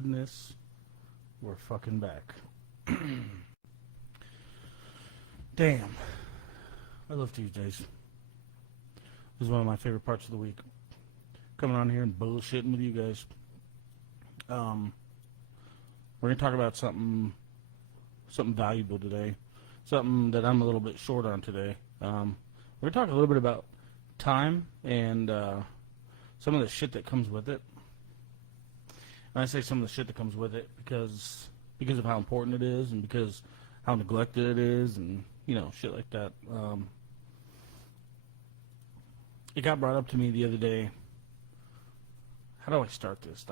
goodness, we're fucking back. Damn. I love Tuesdays. This is one of my favorite parts of the week. Coming on here and bullshitting with you guys. We're going to talk about something valuable today. Something that I'm a little bit short on today. We're going to talk a little bit about time and some of the shit that comes with it. And I say some of the shit that comes with it because of how important it is and because how neglected it is and, you know, shit like that. It got brought up to me the other day. How do I start this?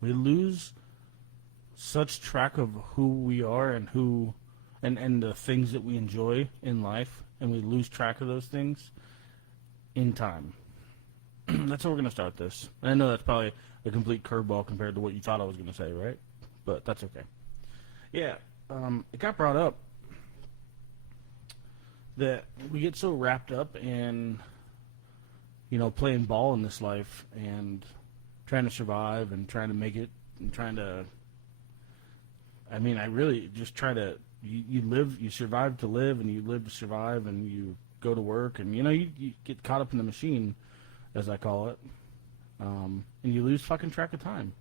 We lose such track of who we are and and the things that we enjoy in life, and we lose track of those things in time. That's how we're going to start this. And I know that's probably a complete curveball compared to what you thought I was going to say, right? But that's okay. Yeah, it got brought up that we get so wrapped up in, you know, playing ball in this life and trying to survive and trying to make it and I really just try to, you survive to live and you live to survive and you go to work and, you know, you get caught up in the machine, as I call it, and you lose fucking track of time.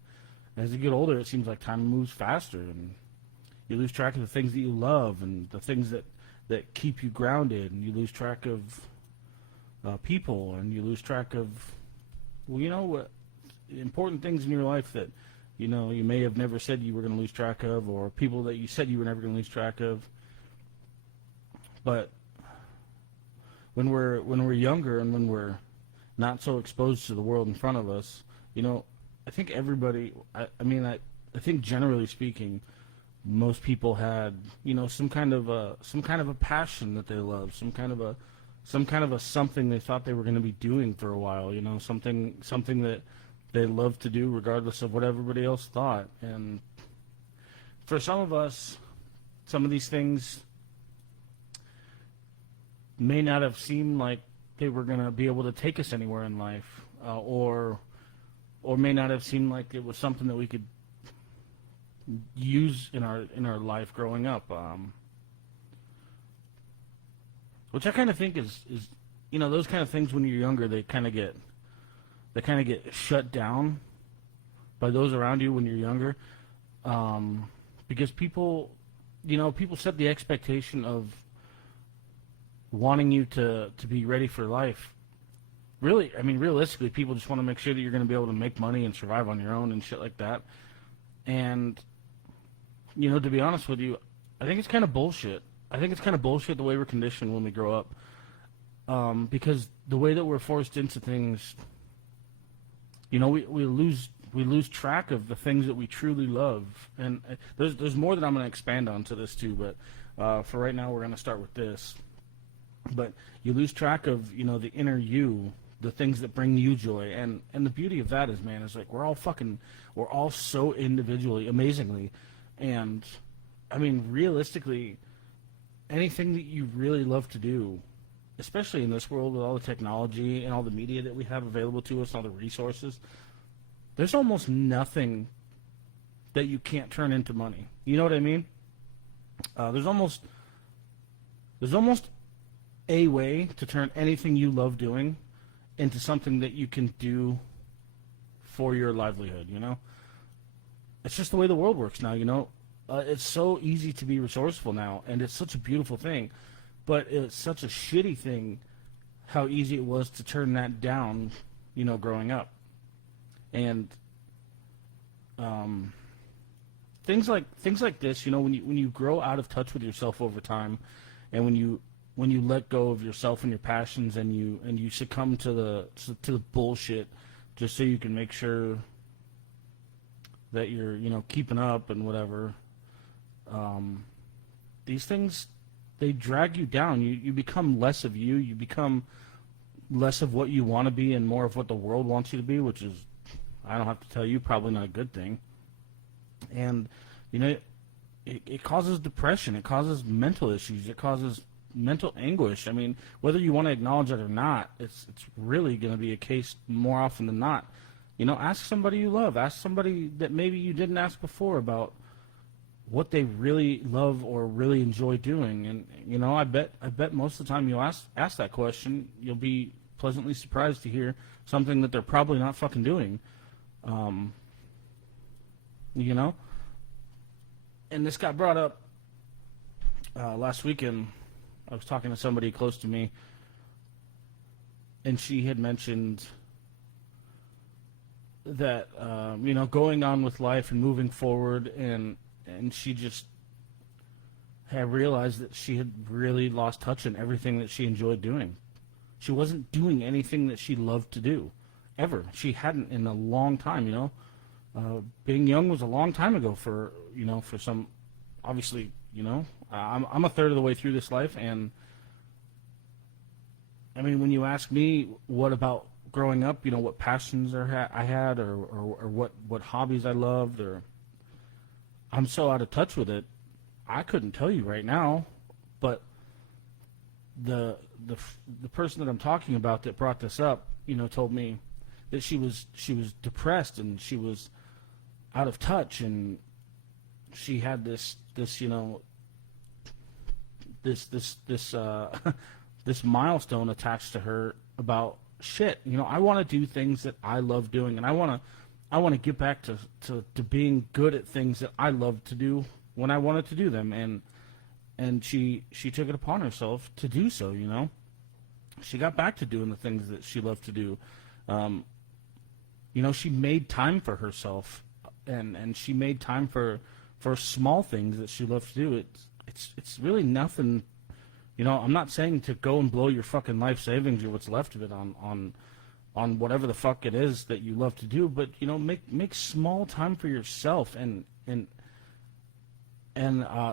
As you get older, it seems like time moves faster and you lose track of the things that you love and the things that keep you grounded, and you lose track of people, and you lose track of, well, you know, what important things in your life that, you know, you may have never said you were going to lose track of, or people that you said you were never going to lose track of. But when we're younger and when we're not so exposed to the world in front of us, you know, I think everybody, I think generally speaking, most people had, you know, some kind of a passion that they loved, some kind of a something they thought they were going to be doing for a while, you know, something that they loved to do regardless of what everybody else thought. And for some of us, some of these things may not have seemed like they were going to be able to take us anywhere in life, or may not have seemed like it was something that we could use in our life growing up, which I kind of think is, you know, those kind of things when you're younger, they kind of get shut down by those around you when you're younger, because people set the expectation of wanting you to be ready for life. Really, I mean, realistically, people just want to make sure that you're going to be able to make money and survive on your own and shit like that. And, you know, to be honest with you, I think it's kind of bullshit. I think it's kind of bullshit the way we're conditioned when we grow up, because the way that we're forced into things, you know, we lose track of the things that we truly love. And there's more that I'm going to expand on to this too, but for right now we're going to start with this. But you lose track of, you know, the inner you, the things that bring you joy, and the beauty of that is, man, is like we're all so individually, amazingly, and I mean, realistically, anything that you really love to do, especially in this world with all the technology and all the media that we have available to us, all the resources, there's almost nothing that you can't turn into money. You know what I mean? There's almost a way to turn anything you love doing into something that you can do for your livelihood, you know? It's just the way the world works now, you know? It's so easy to be resourceful now, and it's such a beautiful thing, but it's such a shitty thing how easy it was to turn that down, you know, growing up. And things like this, you know, when you grow out of touch with yourself over time, and when you let go of yourself and your passions, and you succumb to the bullshit just so you can make sure that you're, you know, keeping up and whatever, these things, they drag you down. You become less of you. You become less of what you want to be and more of what the world wants you to be, which is, I don't have to tell you, probably not a good thing. And, you know, it causes depression. It causes mental issues. It causes mental anguish. I mean, whether you want to acknowledge it or not, it's really going to be a case more often than not. You know, ask somebody you love. Ask somebody that maybe you didn't ask before about what they really love or really enjoy doing. And you know, I bet most of the time you ask that question, you'll be pleasantly surprised to hear something that they're probably not fucking doing. You know, and this got brought up last weekend. I was talking to somebody close to me, and she had mentioned that you know, going on with life and moving forward, and she just had realized that she had really lost touch in everything that she enjoyed doing. She wasn't doing anything that she loved to do, ever. She hadn't in a long time, you know. Being young was a long time ago for, you know, for some, obviously, you know. I'm a third of the way through this life, and I mean, when you ask me what about growing up, you know, what passions I had, or what hobbies I loved, or I'm so out of touch with it, I couldn't tell you right now. But the person that I'm talking about that brought this up, you know, told me that she was depressed and she was out of touch, and she had this you know, this this milestone attached to her about, shit, you know, I want to do things that I love doing, and I want to get back to being good at things that I loved to do when I wanted to do them, and she took it upon herself to do so. You know, she got back to doing the things that she loved to do. You know, she made time for herself, and she made time for small things that she loved to do. It's really nothing. You know, I'm not saying to go and blow your fucking life savings or what's left of it on whatever the fuck it is that you love to do, but you know, make small time for yourself. And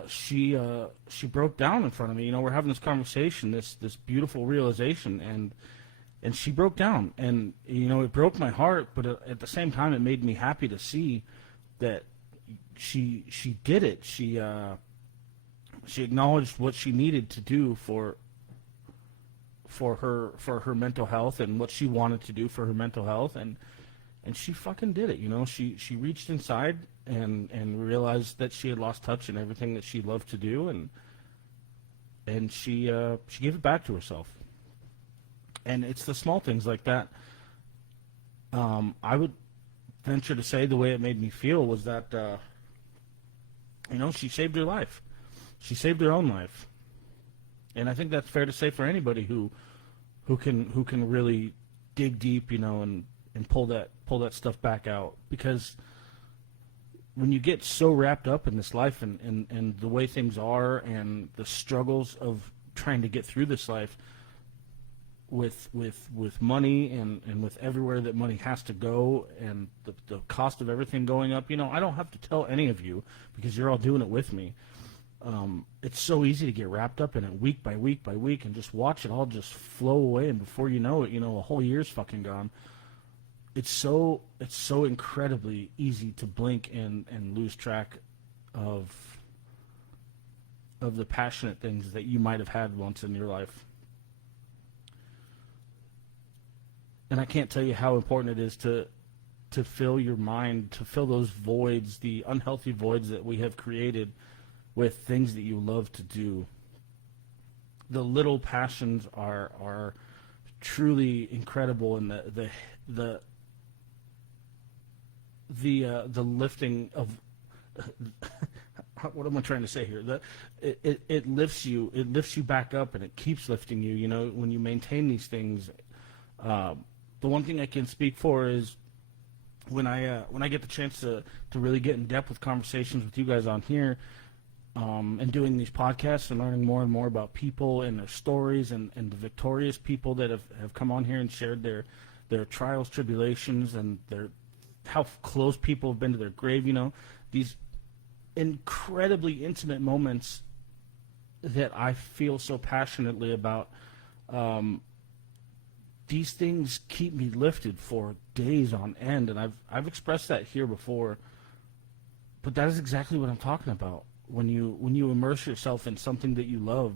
she broke down in front of me. You know, we're having this conversation, this beautiful realization, and she broke down, and you know, it broke my heart, but at the same time, it made me happy to see that she did it. She acknowledged what she needed to do for her mental health, and what she wanted to do for her mental health, and she fucking did it. You know, she reached inside and realized that she had lost touch in everything that she loved to do, and she gave it back to herself. And it's the small things like that. I would venture to say the way it made me feel was that you know, she saved her life. She saved her own life, and I think that's fair to say for anybody who can really dig deep, you know, and pull that stuff back out. Because when you get so wrapped up in this life and the way things are and the struggles of trying to get through this life with money and with everywhere that money has to go, and the cost of everything going up, you know, I don't have to tell any of you because you're all doing it with me. It's so easy to get wrapped up in it week by week by week and just watch it all just flow away, and before you know it, you know, a whole year's fucking gone. It's so incredibly easy to blink and lose track of the passionate things that you might have had once in your life. And I can't tell you how important it is to fill your mind, to fill those voids, the unhealthy voids that we have created with things that you love to do. The little passions are truly incredible, and the lifting of what am I trying to say here? It lifts you back up, and it keeps lifting you. You know, when you maintain these things. The one thing I can speak for is when I get the chance to really get in depth with conversations with you guys on here. And doing these podcasts and learning more and more about people and their stories, and the victorious people that have come on here and shared their trials, tribulations, and how close people have been to their grave, you know, these incredibly intimate moments that I feel so passionately about. These things keep me lifted for days on end, and I've expressed that here before, but that is exactly what I'm talking about. When you immerse yourself in something that you love,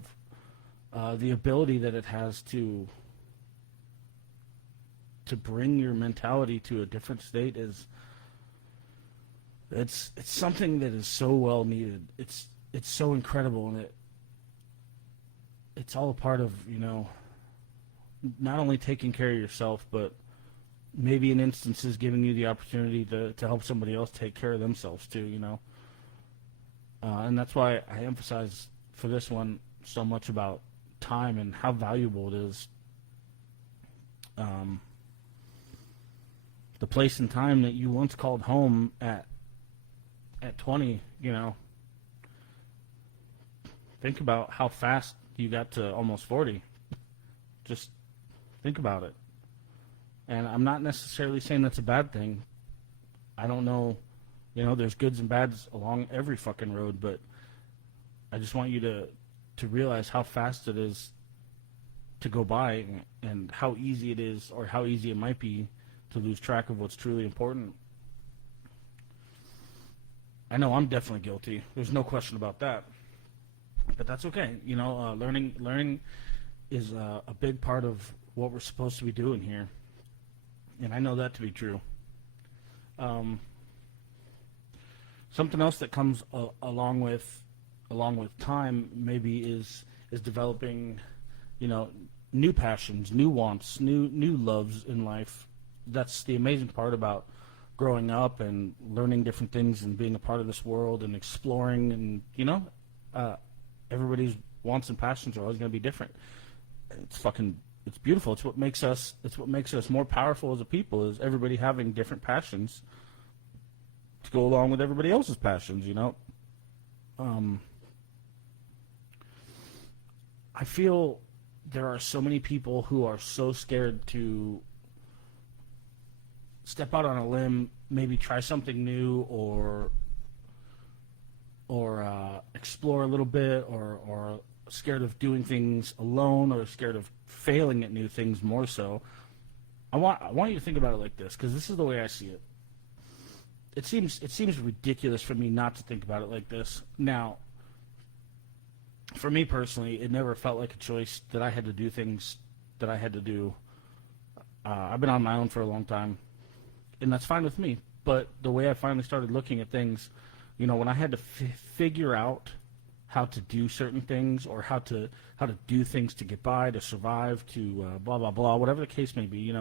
the ability that it has to bring your mentality to a different state is it's something that is so well needed. It's so incredible, and it's all a part of, not only taking care of yourself, but maybe in instances giving you the opportunity to help somebody else take care of themselves too. And that's why I emphasize for this one so much about time and how valuable it is. The place and time that you once called home at 20, think about how fast you got to almost 40. Just think about it. And I'm not necessarily saying that's a bad thing. I don't know, there's goods and bads along every fucking road, but I just want you to realize how fast it is to go by and how easy it is, or how easy it might be, to lose track of what's truly important. I know I'm definitely guilty. There's no question about that. But that's okay. Learning is a big part of what we're supposed to be doing here. And I know that to be true. Something else that comes along with time maybe is developing, new passions, new wants, new loves in life. That's the amazing part about growing up and learning different things and being a part of this world and exploring, and everybody's wants and passions are always going to be different. It's beautiful. It's what makes us more powerful as a people, is everybody having different passions to go along with everybody else's passions. I feel there are so many people who are so scared to step out on a limb, maybe try something new, or explore a little bit, or scared of doing things alone, or scared of failing at new things more so. I want you to think about it like this, because this is the way I see it. It seems ridiculous for me not to think about it like this. Now, for me personally, it never felt like a choice that I had to do things that I had to do. I've been on my own for a long time, and that's fine with me. But the way I finally started looking at things, when I had to figure out how to do certain things, or how to do things to get by, to survive, to blah blah blah, whatever the case may be,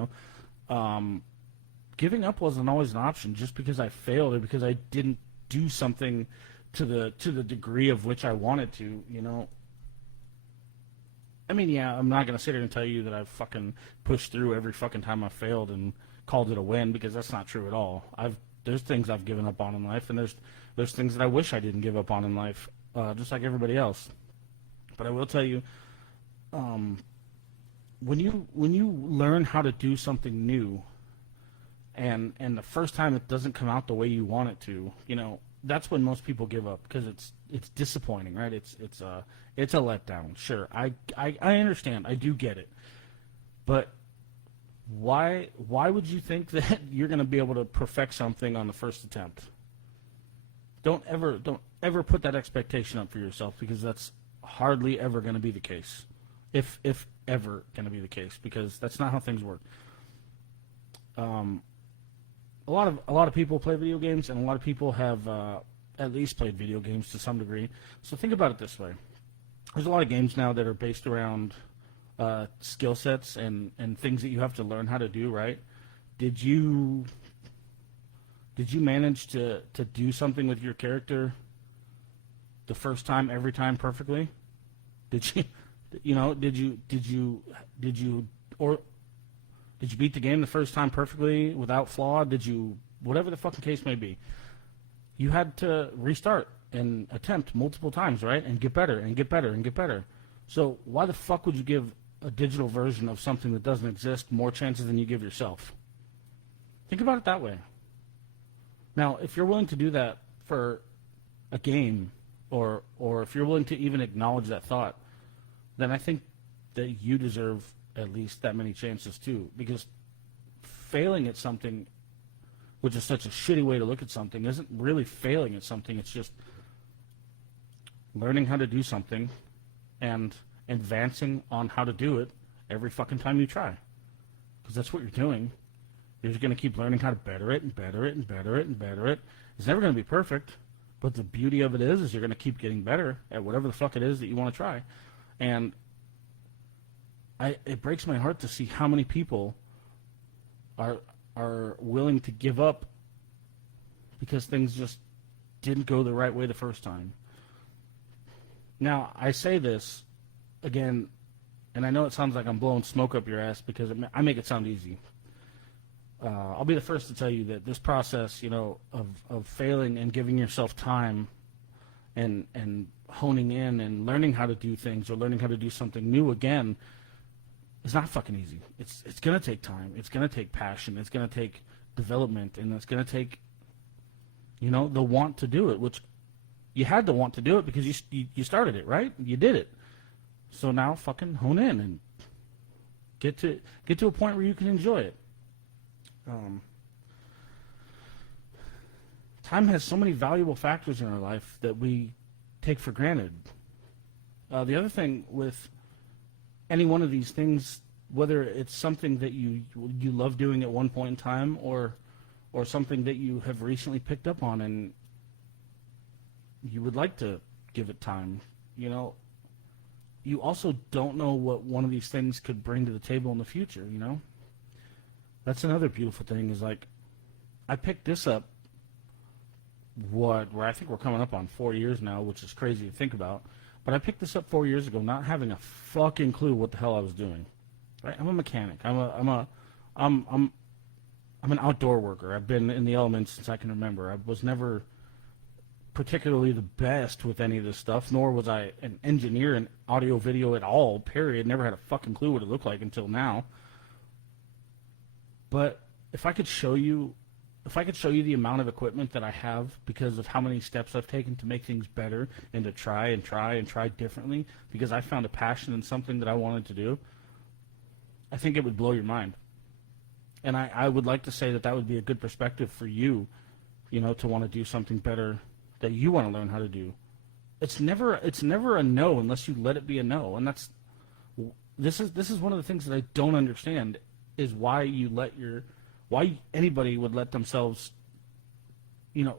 giving up wasn't always an option just because I failed, or because I didn't do something to the degree of which I wanted to. I mean, yeah, I'm not gonna sit here and tell you that I've fucking pushed through every fucking time I failed and called it a win, because that's not true at all. There's things I've given up on in life, and there's things that I wish I didn't give up on in life, just like everybody else. But I will tell you, when you learn how to do something new, and the first time it doesn't come out the way you want it to, that's when most people give up, because it's disappointing, right? It's a letdown. Sure, I understand. I do get it. But why would you think that you're going to be able to perfect something on the first attempt? Don't ever put that expectation up for yourself, because that's hardly ever going to be the case. If ever going to be the case, because that's not how things work. A lot of people play video games, and a lot of people have at least played video games to some degree. So think about it this way: there's a lot of games now that are based around skill sets and things that you have to learn how to do. Right? Did you manage to do something with your character the first time, every time, perfectly? Did you beat the game the first time perfectly, without flaw? Whatever the fucking case may be, you had to restart and attempt multiple times, right? And get better and get better and get better. So why the fuck would you give a digital version of something that doesn't exist more chances than you give yourself? Think about it that way. Now, if you're willing to do that for a game, or if you're willing to even acknowledge that thought, then I think that you deserve at least that many chances too. Because failing at something, which is such a shitty way to look at something, isn't really failing at something. It's just learning how to do something, and advancing on how to do it every fucking time you try. Because that's what you're doing. You're just going to keep learning how to better it and better it and better it and better it. It's never going to be perfect, but the beauty of it is you're going to keep getting better at whatever the fuck it is that you want to try. And it breaks my heart to see how many people are willing to give up because things just didn't go the right way the first time. Now, I say this, again, and I know it sounds like I'm blowing smoke up your ass because I make it sound easy. I'll be the first to tell you that this process, of failing and giving yourself time and honing in and learning how to do things or learning how to do something new again is not fucking easy. It's going to take time. It's going to take passion. It's going to take development, and it's going to take, the want to do it, which you had to want to do it because you started it, right? You did it. So now fucking hone in and get to a point where you can enjoy it. Time has so many valuable factors in our life that we take for granted. The other thing with any one of these things, whether it's something that you love doing at one point in time or something that you have recently picked up on and you would like to give it time, you also don't know what one of these things could bring to the table in the future, That's another beautiful thing is like, I picked this up, where I think we're coming up on 4 years now, which is crazy to think about. But I picked this up 4 years ago, not having a fucking clue what the hell I was doing. Right? I'm a mechanic. I'm an outdoor worker. I've been in the elements since I can remember. I was never particularly the best with any of this stuff, nor was I an engineer in audio video at all, period. Never had a fucking clue what it looked like until now. But if I could show you the amount of equipment that I have because of how many steps I've taken to make things better and to try differently because I found a passion in something that I wanted to do, I think it would blow your mind. And I would like to say that would be a good perspective for you, to want to do something better that you want to learn how to do. It's never a no unless you let it be a no. And this is one of the things that I don't understand is why anybody would let themselves, you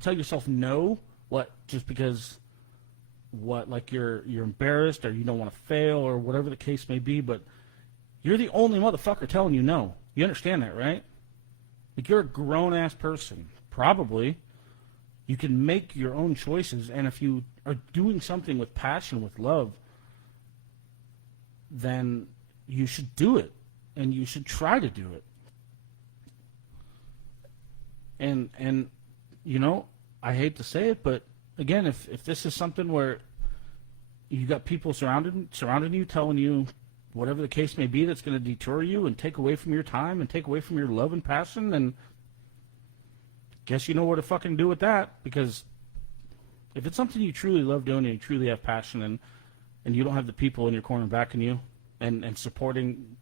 tell yourself no, just because you're embarrassed or you don't want to fail or whatever the case may be, but you're the only motherfucker telling you no. You understand that, right? Like, you're a grown-ass person. Probably. You can make your own choices, and if you are doing something with passion, with love, then you should do it, and you should try to do it. And I hate to say it, but again, if this is something where you got people surrounding you, telling you whatever the case may be that's going to deter you and take away from your time and take away from your love and passion, then guess you know what to fucking do with that. Because if it's something you truly love doing and you truly have passion in, and you don't have the people in your corner backing you and supporting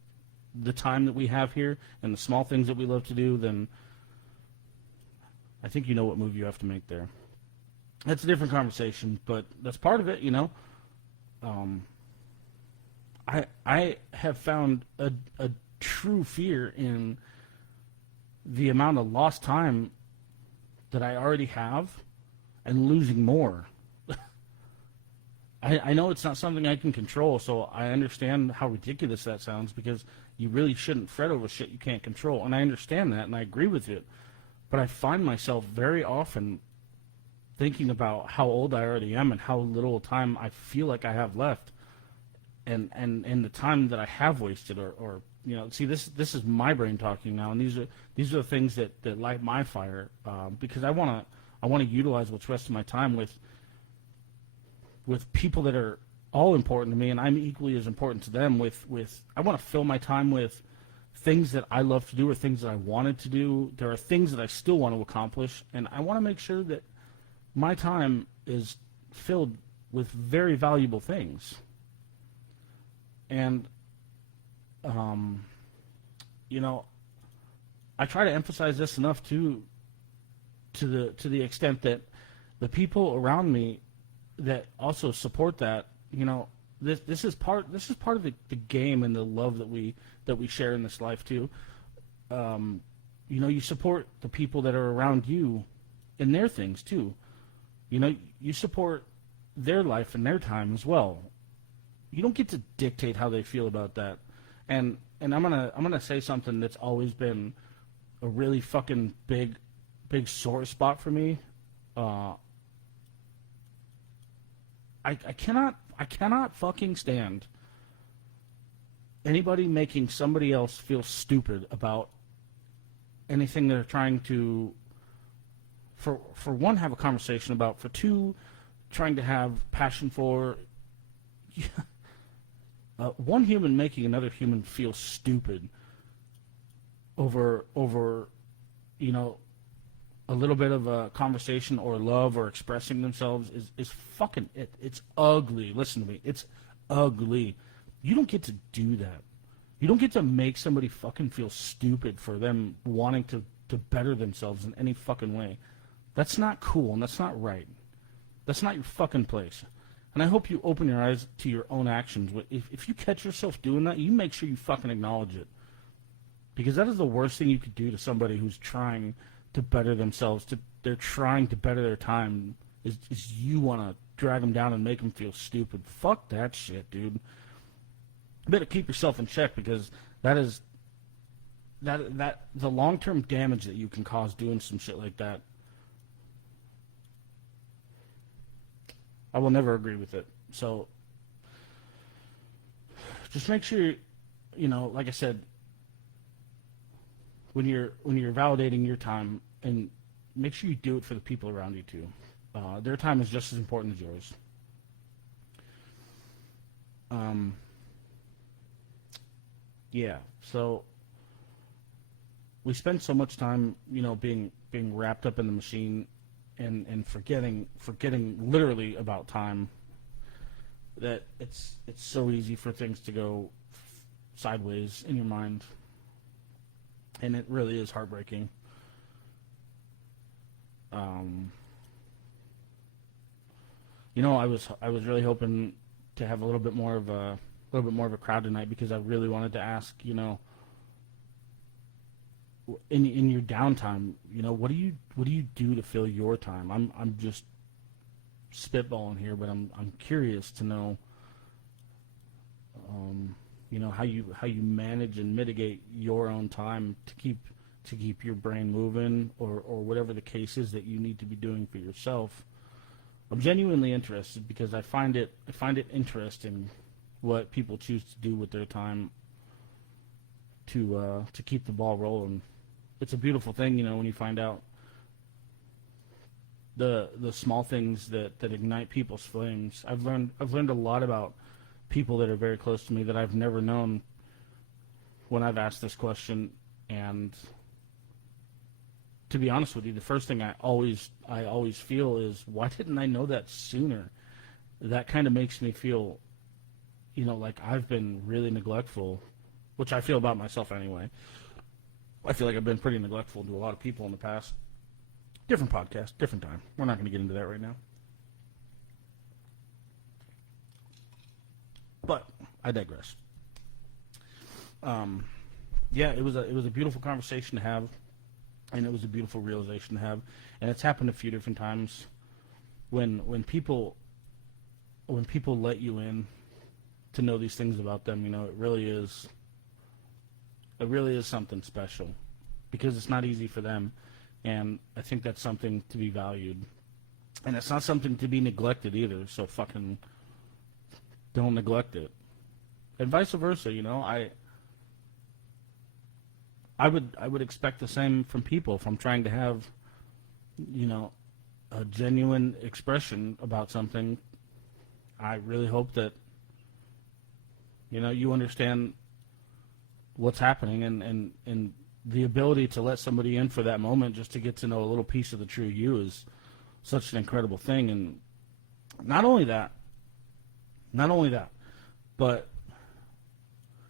the time that we have here and the small things that we love to do, then I think you know what move you have to make there. That's a different conversation, but that's part of it, I have found a true fear in the amount of lost time that I already have and losing more. I know it's not something I can control, so I understand how ridiculous that sounds because you really shouldn't fret over shit you can't control, and I understand that, and I agree with it. But I find myself very often thinking about how old I already am and how little time I feel like I have left. And the time that I have wasted, or see, this is my brain talking now, and these are the things that light my fire, because I want to utilize what's rest of my time with people that are all important to me, and I'm equally as important to them. I want to fill my time with things that I love to do or things that I wanted to do. There are things that I still want to accomplish, and I want to make sure that my time is filled with very valuable things. And, I try to emphasize this enough to the extent that the people around me that also support that, this is part of the game and the love that we share in this life too. You know, you support the people that are around you in their things too. You know, you support their life and their time as well. You don't get to dictate how they feel about that. And I'm gonna say something that's always been a really fucking big sore spot for me. I cannot fucking stand anybody making somebody else feel stupid about anything they're trying to, for one, have a conversation about, for two, trying to have passion for. One human making another human feel stupid over you know, a little bit of a conversation or love or expressing themselves is fucking it. It's ugly. Listen to me. It's ugly. You don't get to do that. You don't get to make somebody fucking feel stupid for them wanting to better themselves in any fucking way. That's not cool, and that's not right. That's not your fucking place. And I hope you open your eyes to your own actions. If you catch yourself doing that, you make sure you fucking acknowledge it. Because that is the worst thing you could do to somebody who's trying to better themselves. They're trying to better their time. Is you want to drag them down and make them feel stupid. Fuck that shit, dude. You better keep yourself in check, because that is the long-term damage that you can cause doing some shit like that. I will never agree with it. So just make sure, you know, like I said, when you're validating your time, and make sure you do it for the people around you too. Their time is just as important as yours. Yeah. So we spend so much time, you know, being wrapped up in the machine, and forgetting literally about time, that it's so easy for things to go sideways in your mind, and it really is heartbreaking. You know, I was really hoping to have a little bit more of a crowd tonight, because I really wanted to ask, you know, in your downtime, you know, what do you do to fill your time? I'm just spitballing here, but I'm curious to know, you know, how you manage and mitigate your own time to keep your brain moving, or whatever the case is that you need to be doing for yourself. I'm genuinely interested, because I find it interesting what people choose to do with their time to keep the ball rolling. It's a beautiful thing, you know, when you find out the small things that ignite people's flames. I've learned a lot about people that are very close to me that I've never known when I've asked this question. And to be honest with you, the first thing I always feel is, why didn't I know that sooner? That kind of makes me feel, you know, like I've been really neglectful, which I feel about myself anyway. I feel like I've been pretty neglectful to a lot of people in the past. Different podcast, different time. We're not going to get into that right now. But I digress. Yeah, it was a beautiful conversation to have, and it was a beautiful realization to have, and it's happened a few different times when people let you in to know these things about them. You know, it really is something special, because it's not easy for them, and I think that's something to be valued, and it's not something to be neglected either. So fucking don't neglect it, and vice versa. You know, I would expect the same from people if I'm trying to have, you know, a genuine expression about something. I really hope that, you know, you understand what's happening, and the ability to let somebody in for that moment just to get to know a little piece of the true you is such an incredible thing. And not only that, but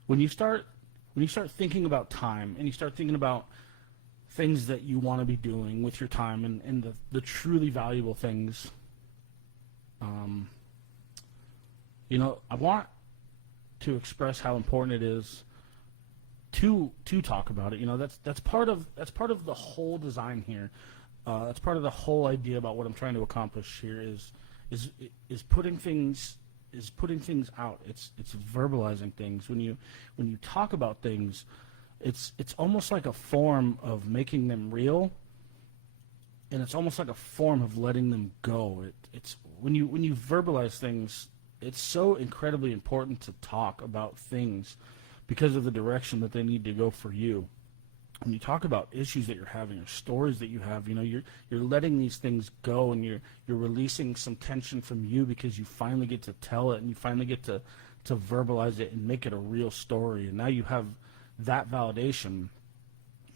when you start thinking about time, and you start thinking about things that you want to be doing with your time, and the truly valuable things, I want to express how important it is to talk about it. That's part of the whole design here. That's part of the whole idea about what I'm trying to accomplish here is putting things out. It's verbalizing things. When you talk about things, it's almost like a form of making them real, and it's almost like a form of letting them go. It's when you verbalize things, it's so incredibly important to talk about things because of the direction that they need to go for you. When you talk about issues that you're having or stories that you have, you're letting these things go, and you're releasing some tension from you because you finally get to tell it, and you finally get to verbalize it and make it a real story. And now you have that validation,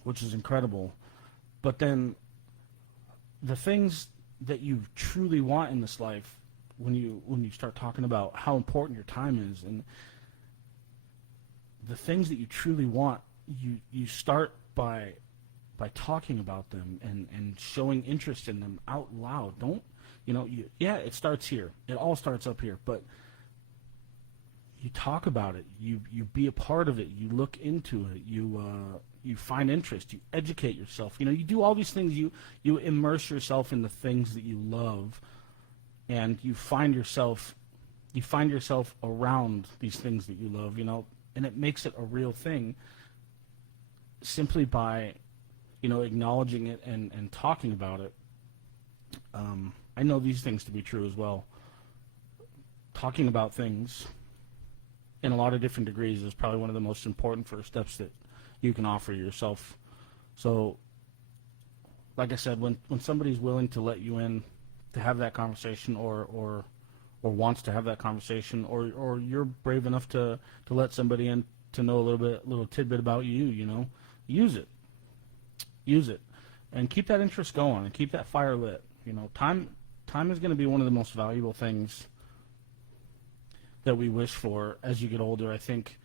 which is incredible. But then the things that you truly want in this life, when you start talking about how important your time is, and the things that you truly want, you start by talking about them and showing interest in them out loud. Don't it starts here. It all starts up here, but you talk about it. You be a part of it. You look into it. You find interest. You educate yourself. You do all these things. You immerse yourself in the things that you love, and you find yourself around these things that you love. And it makes it a real thing simply by acknowledging it and talking about it. I know these things to be true as well. Talking about things in a lot of different degrees is probably one of the most important first steps that you can offer yourself. So, like I said, when somebody's willing to let you in to have that conversation, or wants to have that conversation, or you're brave enough to let somebody in to know a little tidbit about you, use it, and keep that interest going, and keep that fire lit. Time is going to be one of the most valuable things that we wish for as you get older. I think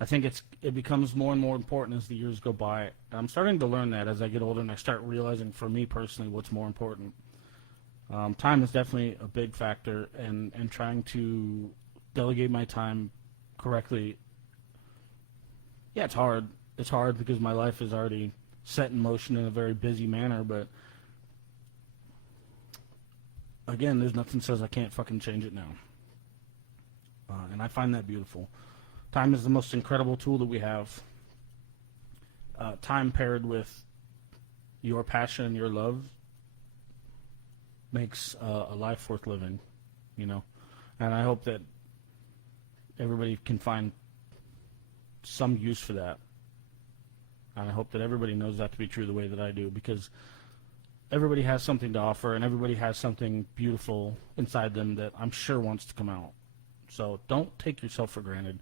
it becomes more and more important as the years go by. And I'm starting to learn that as I get older, and I start realizing, for me personally, what's more important. Time is definitely a big factor, and trying to delegate my time correctly. Yeah, it's hard. It's hard because my life is already set in motion in a very busy manner, but again, there's nothing says I can't fucking change it now. And I find that beautiful. Time is the most incredible tool that we have. Time paired with your passion and your love makes a life worth living, And I hope that everybody can find some use for that. And I hope that everybody knows that to be true the way that I do, because everybody has something to offer, and everybody has something beautiful inside them that I'm sure wants to come out. So don't take yourself for granted.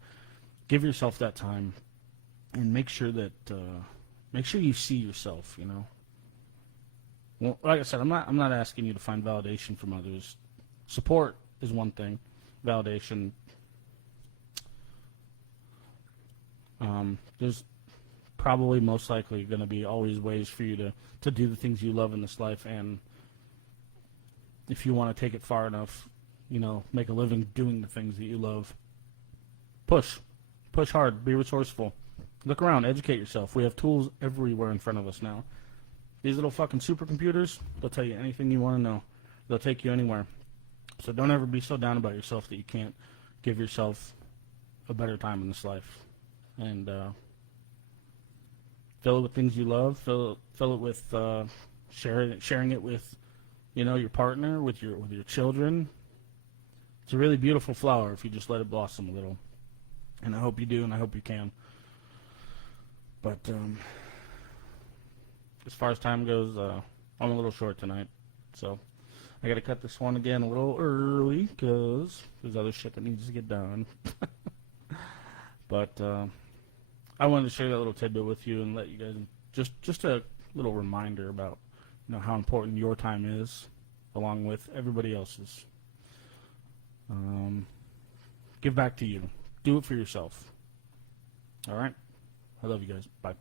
Give yourself that time, and make sure you see yourself. Well, like I said, I'm not asking you to find validation from others. Support is one thing. Validation. There's probably most likely going to be always ways for you to do the things you love in this life, and if you want to take it far enough, make a living doing the things that you love. Push hard, be resourceful, look around, educate yourself. We have tools everywhere in front of us now. These little fucking supercomputers, they'll tell you anything you want to know. They'll take you anywhere. So don't ever be so down about yourself that you can't give yourself a better time in this life. And fill it with things you love. Fill it with sharing it with your partner, with your children. It's a really beautiful flower if you just let it blossom a little. And I hope you do, and I hope you can. But as far as time goes, I'm a little short tonight. So I got to cut this one again a little early because there's other shit that needs to get done. But I wanted to share that little tidbit with you and let you guys just a little reminder about how important your time is, along with everybody else's. Give back to you. Do it for yourself. All right? I love you guys. Bye.